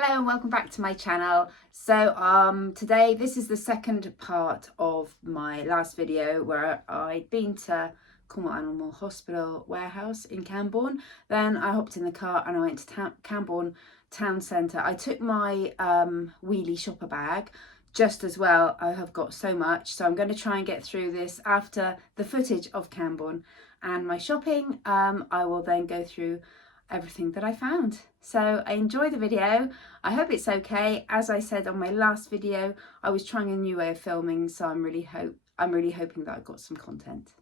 Hello and welcome back to my channel. So today this is the second part of my last video where I'd been to Camborne Animal Hospital warehouse in Camborne. Then I hopped in the car and I went to Camborne town centre. I took my wheelie shopper bag just as well. I have got so much, so I'm going to try and get through this after the footage of Camborne and my shopping. I will then go through everything that I found. So I enjoy the video. I hope it's okay. As I said on my last video, I was trying a new way of filming, so I'm really hoping that I got some content.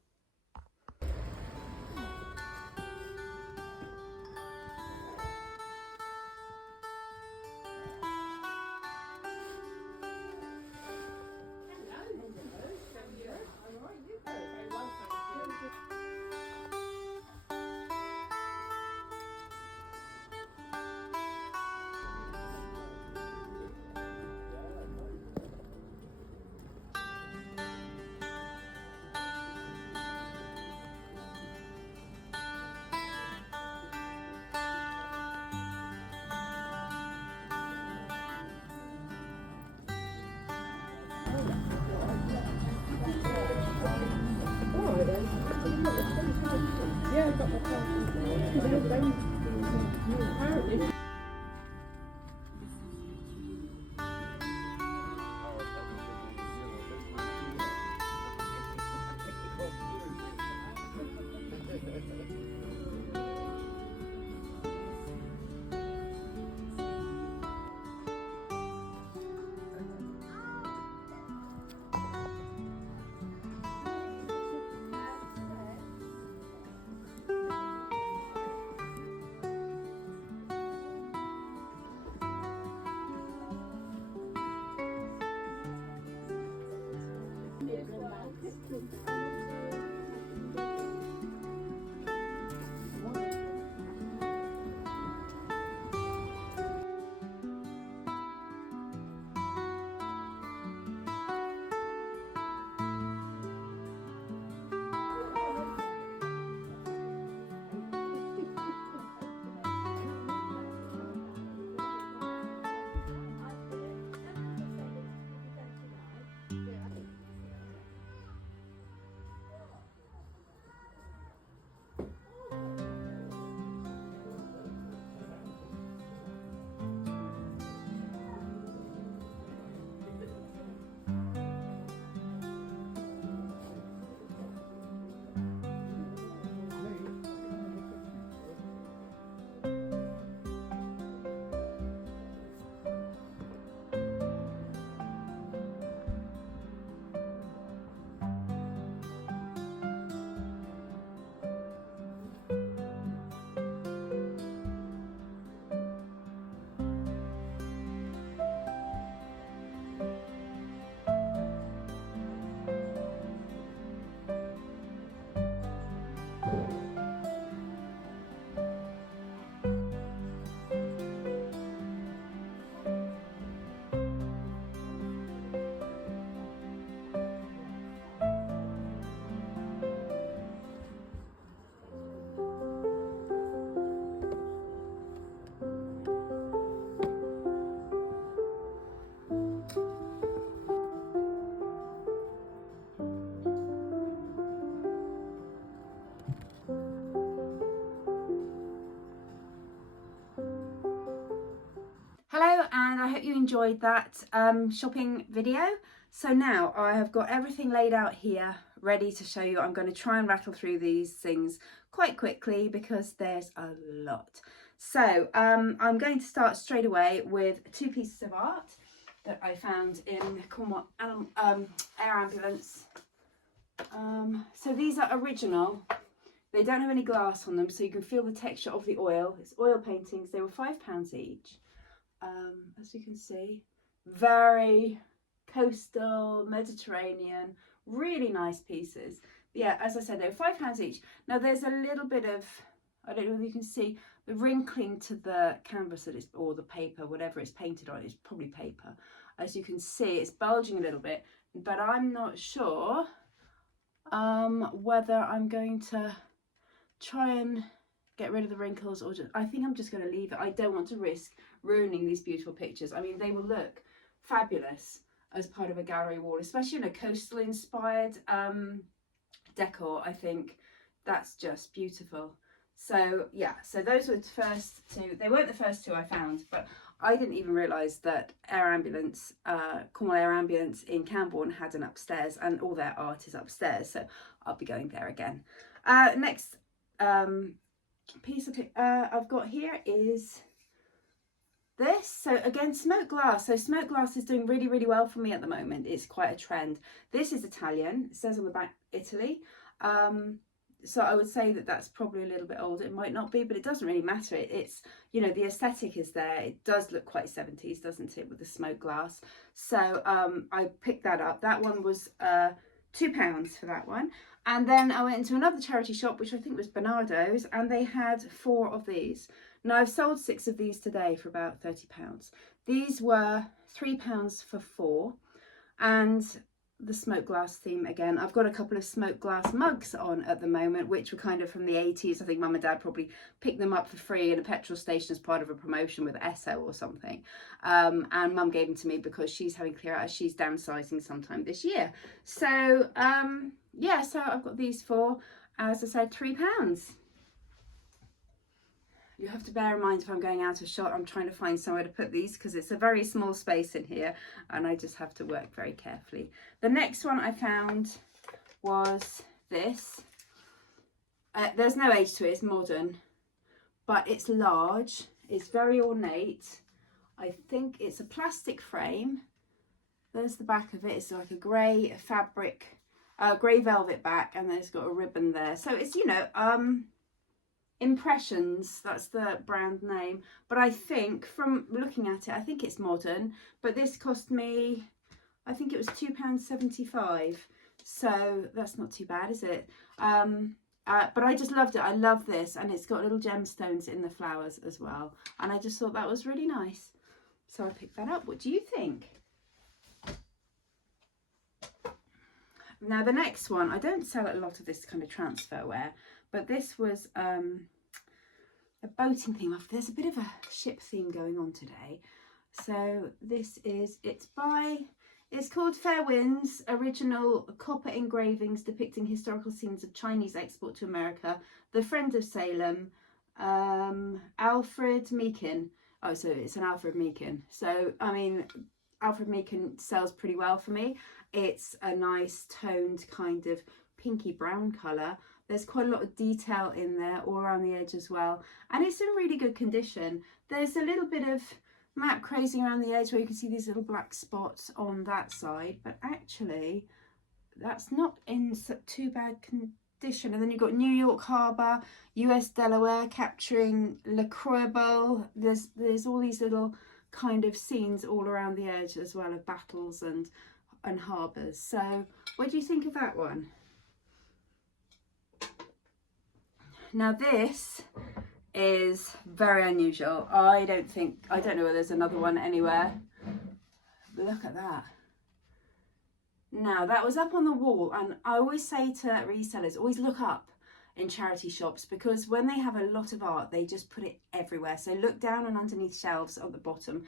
Yeah, I've got my phone. Apparently. Hello, and I hope you enjoyed that shopping video. So now I have got everything laid out here ready to show you. I'm going to try and rattle through these things quite quickly because there's a lot. So I'm going to start straight away with two pieces of art that I found in Cornwall Air Ambulance. So these are original. They don't have any glass on them, so you can feel the texture of the oil. It's oil paintings. They were £5 each. As you can see, very coastal, Mediterranean, really nice pieces. But yeah, as I said, they were £5 each. Now there's a little bit of, I don't know if you can see the wrinkling to the canvas that is, or the paper, whatever it's painted on. It's probably paper. As you can see, it's bulging a little bit, but I'm not sure whether I'm going to try and get rid of the wrinkles or just, I think I'm just going to leave it. I don't want to risk ruining these beautiful pictures. I mean, they will look fabulous as part of a gallery wall, especially in a coastal inspired decor. I think that's just beautiful. So yeah, so those were the first two. They weren't the first two I found, but I didn't even realise that Air Ambulance, Cornwall Air Ambulance in Camborne had an upstairs, and all their art is upstairs, so I'll be going there again. Next piece of I've got here is this. So again, smoked glass. So smoked glass is doing really, really well for me at the moment. It's quite a trend. This is Italian. It says on the back Italy. So I would say that that's probably a little bit older. It might not be, but it doesn't really matter. It's, you know, the aesthetic is there. It does look quite 70s, doesn't it, with the smoked glass. So I picked that up. That one was £2 for that one. And then I went into another charity shop, which I think was Bernardo's, and they had 4 of these. Now I've sold 6 of these today for about £30. These were £3 for 4, and the smoked glass theme again. I've got a couple of smoked glass mugs on at the moment, which were kind of from the 80s. I think Mum and Dad probably picked them up for free in a petrol station as part of a promotion with Esso or something. And Mum gave them to me because she's having clear out. She's downsizing sometime this year. So yeah, so I've got these for, as I said, £3. You have to bear in mind if I'm going out of shot, I'm trying to find somewhere to put these because it's a very small space in here and I just have to work very carefully. The next one I found was this. There's no age to it, it's modern, but it's large, it's very ornate. I think it's a plastic frame. There's the back of it. It's like a grey fabric, grey velvet back, and then it's got a ribbon there. So it's, you know, Impressions, that's the brand name, but I think from looking at it, I think it's modern, but this cost me, I think it was £2.75, so that's not too bad, is it? But I just loved it. I love this, and it's got little gemstones in the flowers as well, and I just thought that was really nice, so I picked that up. What do you think? Now the next one, I don't sell a lot of this kind of transferware, but this was a boating theme. There's a bit of a ship theme going on today. So this is, it's called Fair Winds, original copper engravings depicting historical scenes of Chinese export to America. The Friend of Salem, Alfred Meekin. Oh, so it's an Alfred Meekin. So, I mean, Alfred Meekin sells pretty well for me. It's a nice toned kind of pinky brown colour. There's quite a lot of detail in there all around the edge as well, and it's in really good condition. There's a little bit of matte crazing around the edge where you can see these little black spots on that side, but actually that's not in too bad condition. And then you've got New York Harbour, US Delaware capturing Le Croix. There's all these little kind of scenes all around the edge as well of battles and harbours. So what do you think of that one? Now this is very unusual. I don't know whether there's another one anywhere. Look at that. Now that was up on the wall, and I always say to resellers, always look up in charity shops, because when they have a lot of art, they just put it everywhere. So look down and underneath shelves at the bottom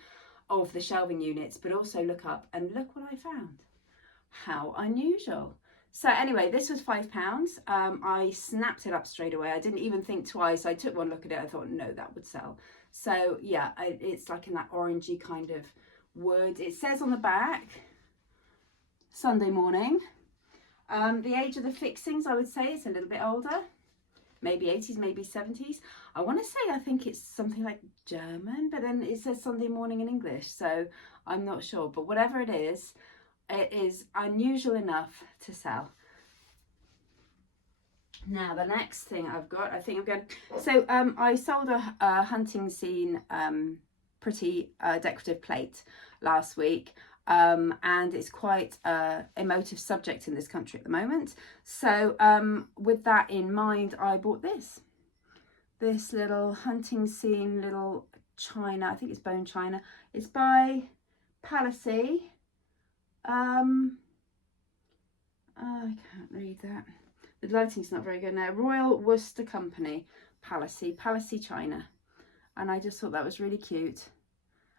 of the shelving units, but also look up, and look what I found. How unusual. So anyway, this was £5. I snapped it up straight away. I didn't even think twice. I took one look at it. I thought, no, that would sell. So yeah, it's like in that orangey kind of wood. It says on the back, Sunday morning. The age of the fixings, I would say it's a little bit older. Maybe 80s, maybe 70s. I want to say, I think it's something like German, but then it says Sunday morning in English. So I'm not sure, but whatever it is unusual enough to sell. Now the next thing I've got, I think I'm going, so I sold a hunting scene pretty decorative plate last week, and it's quite an emotive subject in this country at the moment. So with that in mind, I bought this little hunting scene, little china. I think it's bone china. It's by Palissy. I can't read that. The lighting's not very good now. Royal Worcester Company, Palissy China. And I just thought that was really cute.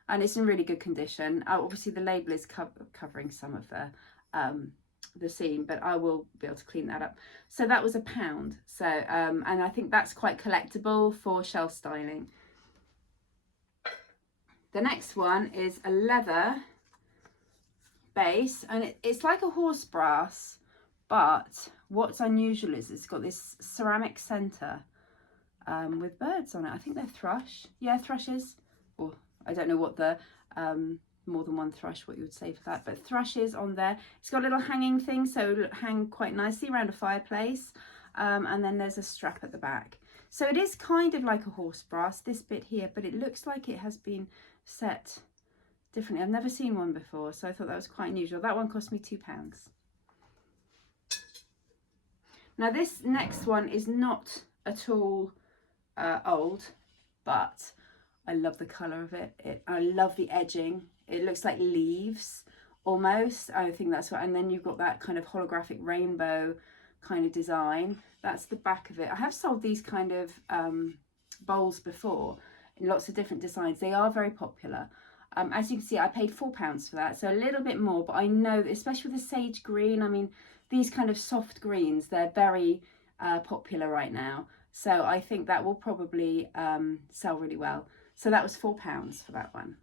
and it's in really good condition. Obviously the label is covering some of the seam, but I will be able to clean that up. So that was £1. So and I think that's quite collectible for shelf styling. The next one is a leather base, and it's like a horse brass, but what's unusual is it's got this ceramic center with birds on it. I think they're thrush. Yeah, thrushes. Or I don't know what the more than one thrush, what you would say for that, but thrushes on there. It's got a little hanging thing, so it'll hang quite nicely around a fireplace. And then there's a strap at the back. So it is kind of like a horse brass, this bit here, but it looks like it has been set differently. I've never seen one before, so I thought that was quite unusual. That one cost me £2. Now this next one is not at all old, but I love the colour of it. I love the edging. It looks like leaves almost. I think that's what, and then you've got that kind of holographic rainbow kind of design. That's the back of it. I have sold these kind of bowls before in lots of different designs. They are very popular. As you can see, I paid £4 for that, so a little bit more, but I know that especially with the sage green, I mean, these kind of soft greens, they're very popular right now. So I think that will probably sell really well. So that was £4 for that one.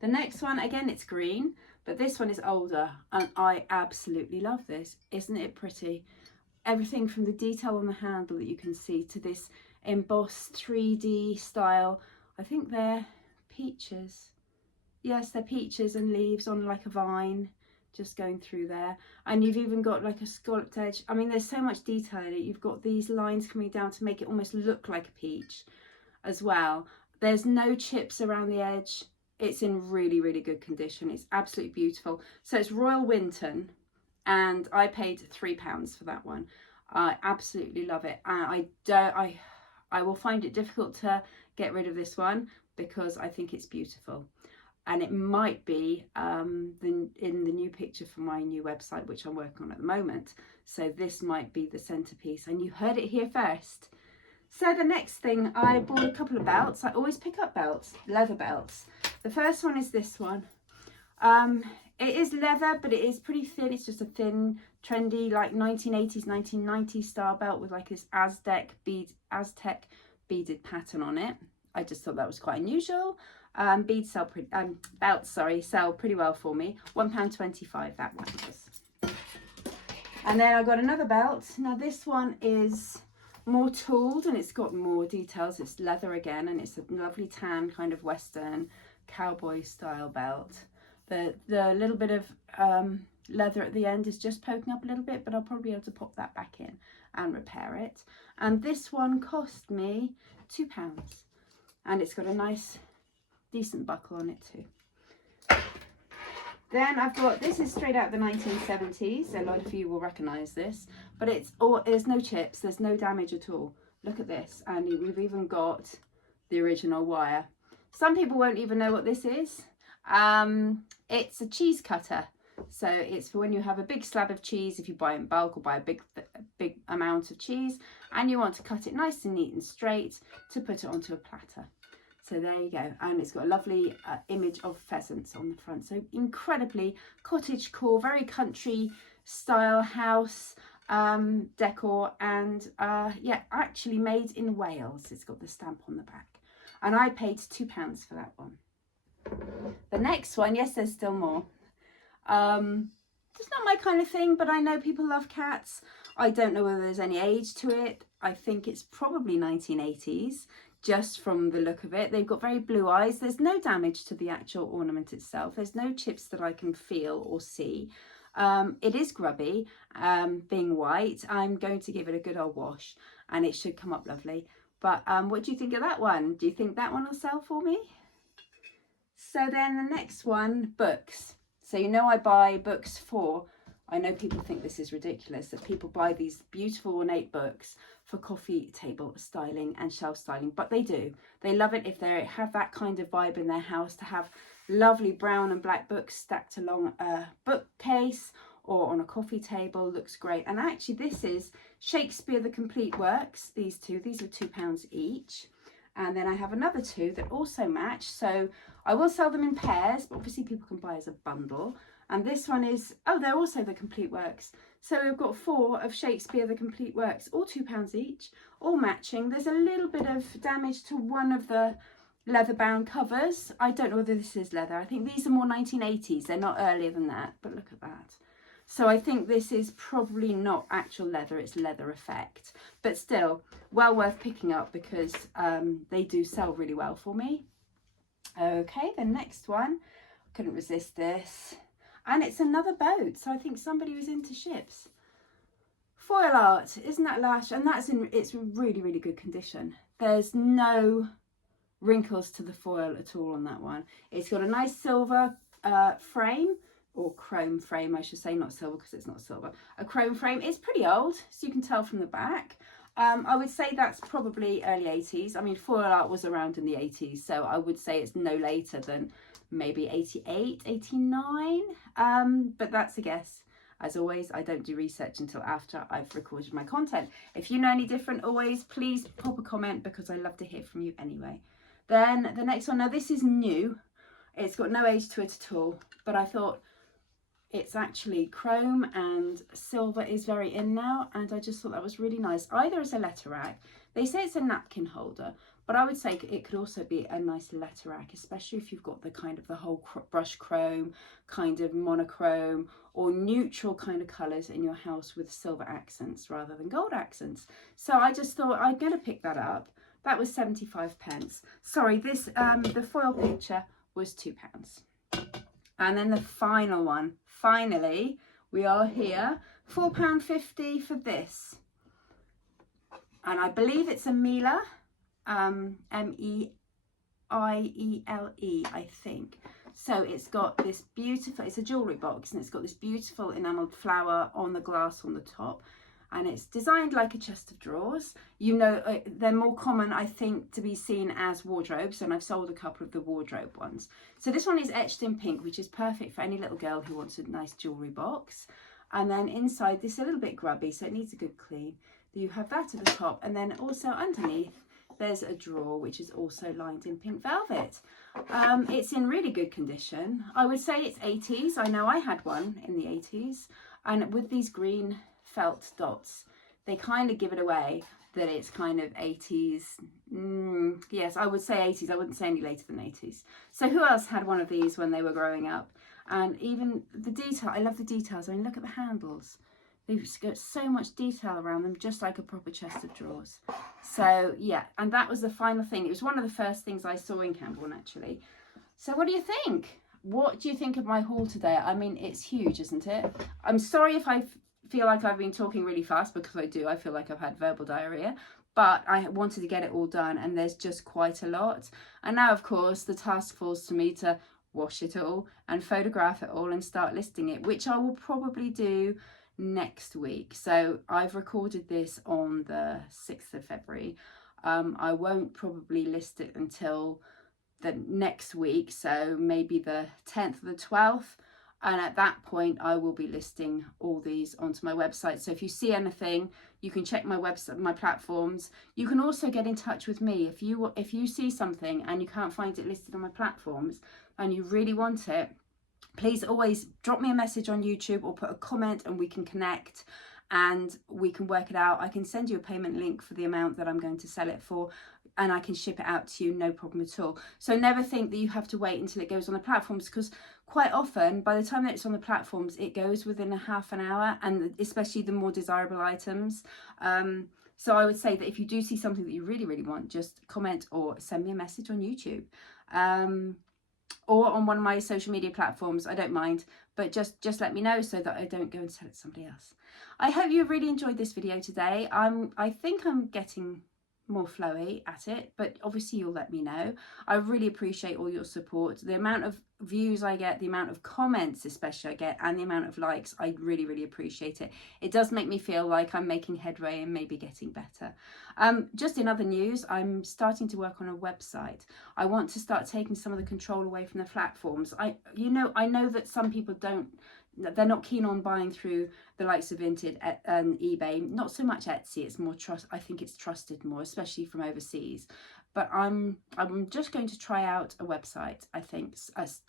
The next one, again, it's green, but this one is older, and I absolutely love this. Isn't it pretty? Everything from the detail on the handle that you can see to this embossed 3D style. I think they're peaches. Yes, they're peaches and leaves on like a vine just going through there, and you've even got like a scalloped edge. I mean, there's so much detail in it. You've got these lines coming down to make it almost look like a peach as well. There's no chips around the edge. It's in really, really good condition. It's absolutely beautiful. So it's Royal Winton, and I paid £3 for that one. I absolutely love it, and I will find it difficult to get rid of this one because I think it's beautiful. And it might be in the new picture for my new website, which I'm working on at the moment. So this might be the centerpiece, and you heard it here first. So the next thing, I bought a couple of belts. I always pick up belts, leather belts. The first one is this one. It is leather, but it is pretty thin. It's just a thin, trendy, like 1980s, 1990s style belt with like this Aztec beaded pattern on it. I just thought that was quite unusual. Belts sell pretty well for me. £1.25 that one was. And then I got another belt. Now this one is more tooled and it's got more details. It's leather again, and it's a lovely tan kind of Western cowboy style belt. The little bit of leather at the end is just poking up a little bit, but I'll probably be able to pop that back in and repair it. And this one cost me £2, and it's got a nice decent buckle on it too. Then I've got, this is straight out the 1970s. A lot of you will recognise this, but there's no chips, there's no damage at all. Look at this, and we've even got the original wire. Some people won't even know what this is. It's a cheese cutter. So it's for when you have a big slab of cheese, if you buy in bulk or buy a big amount of cheese, and you want to cut it nice and neat and straight to put it onto a platter. So there you go, and it's got a lovely image of pheasants on the front. So incredibly cottage core, very country style house decor, and yeah, actually made in Wales. It's got the stamp on the back, and I paid £2 for that one. The next one, yes, there's still more. It's not my kind of thing, but I know people love cats. I don't know whether there's any age to it. I think it's probably 1980s. Just from the look of it. They've got very blue eyes. There's no damage to the actual ornament itself. There's no chips that I can feel or see. It is grubby, being white. I'm going to give it a good old wash and it should come up lovely. But what do you think of that one? Do you think that one will sell for me? So then the next one, books. So you know I buy books for, I know people think this is ridiculous, that people buy these beautiful ornate books for coffee table styling and shelf styling, but they do. They love it if they have that kind of vibe in their house, to have lovely brown and black books stacked along a bookcase or on a coffee table. Looks great. And actually this is Shakespeare the Complete Works. These are £2 each. And then I have another 2 that also match. So I will sell them in pairs, but obviously people can buy as a bundle. And this one is, oh, they're also the complete works. So we've got 4 of Shakespeare the complete works, all £2 each, all matching. There's a little bit of damage to one of the leather bound covers. I don't know whether this is leather. I think these are more 1980s. They're not earlier than that, but look at that. So I think this is probably not actual leather, it's leather effect, but still well worth picking up because they do sell really well for me. Okay, the next one, couldn't resist this. And it's another boat, so I think somebody was into ships. Foil art, isn't that lush? And it's really, really good condition. There's no wrinkles to the foil at all on that one. It's got a nice silver frame, or chrome frame, I should say, not silver because it's not silver. A chrome frame. It's pretty old, so you can tell from the back. I would say that's probably early 80s. I mean, foil art was around in the 80s, so I would say it's no later than maybe 88, 89, but that's a guess. As always, I don't do research until after I've recorded my content. If you know any different, always please pop a comment because I love to hear from you anyway. Then the next one, now this is new. It's got no age to it at all, but I thought it's actually chrome and silver is very in now, and I just thought that was really nice. Either as a letter rack, they say it's a napkin holder, but I would say it could also be a nice letter rack, especially if you've got the kind of the whole brush chrome, kind of monochrome or neutral kind of colours in your house with silver accents rather than gold accents. So I just thought I'm going to pick that up. That was 75p. Sorry, this the foil picture was £2. And then the final one, finally, we are here, £4.50 for this. And I believe it's a Miele, M-E-I-E-L-E, I think. So it's got this beautiful, it's a jewellery box, and it's got this beautiful enamelled flower on the glass on the top. And it's designed like a chest of drawers. You know, they're more common, I think, to be seen as wardrobes, and I've sold a couple of the wardrobe ones. So this one is etched in pink, which is perfect for any little girl who wants a nice jewellery box. And then inside, this is a little bit grubby, so it needs a good clean. You have that at the top, and then also underneath, there's a drawer, which is also lined in pink velvet. It's in really good condition. I would say it's 80s. I know I had one in the 80s. And with these green felt dots, they kind of give it away that it's kind of 80s. Yes, I would say 80s. I wouldn't say any later than 80s. So who else had one of these when they were growing up? And even the detail, I love the details. I mean, look at the handles. They've got so much detail around them, just like a proper chest of drawers. So yeah, and that was the final thing. It was one of the first things I saw in Camborne, actually. So what do you think? What do you think of my haul today? I mean, it's huge, isn't it? I'm sorry if I feel like I've been talking really fast, because I do. I feel like I've had verbal diarrhea, but I wanted to get it all done, and there's just quite a lot. And now, of course, the task falls to me to wash it all and photograph it all and start listing it, which I will probably do next week. So I've recorded this on the 6th of February. I won't probably list it until the next week, so maybe the 10th or the 12th. And at that point, I will be listing all these onto my website. So if you see anything, you can check my website, my platforms. You can also get in touch with me. If you see something and you can't find it listed on my platforms and you really want it, please always drop me a message on YouTube or put a comment, and we can connect and we can work it out. I can send you a payment link for the amount that I'm going to sell it for, and I can ship it out to you, no problem at all. So never think that you have to wait until it goes on the platforms, because quite often by the time that it's on the platforms, it goes within a half an hour, and especially the more desirable items. So I would say that if you do see something that you really, really want, just comment or send me a message on YouTube. Or on one of my social media platforms, I don't mind, but just let me know so that I don't go and sell it to somebody else. I hope you really enjoyed this video today. I think I'm getting more flowy at it, but obviously you'll let me know. I really appreciate all your support. The amount of views I get, the amount of comments especially I get, and the amount of likes, I really, really appreciate it. It does make me feel like I'm making headway and maybe getting better. Just in other news, I'm starting to work on a website. I want to start taking some of the control away from the platforms. I know that some people they're not keen on buying through the likes of Vinted and eBay. Not so much Etsy. It's more I think it's trusted more, especially from overseas. but I'm just going to try out a website, I think,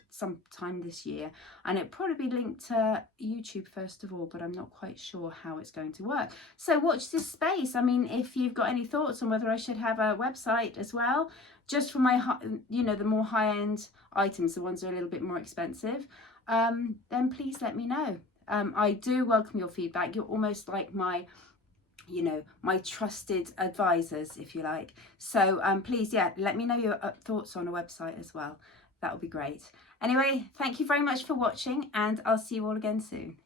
sometime this year, and it'll probably be linked to YouTube first of all, but I'm not quite sure how it's going to work. So watch this space. I mean, if you've got any thoughts on whether I should have a website as well, just for my, you know, the more high-end items, the ones that are a little bit more expensive, then please let me know. I do welcome your feedback. You're almost like my, you know, my trusted advisors, if you like. So please, yeah, let me know your thoughts on a website as well. That would be great. Anyway, thank you very much for watching, and I'll see you all again soon.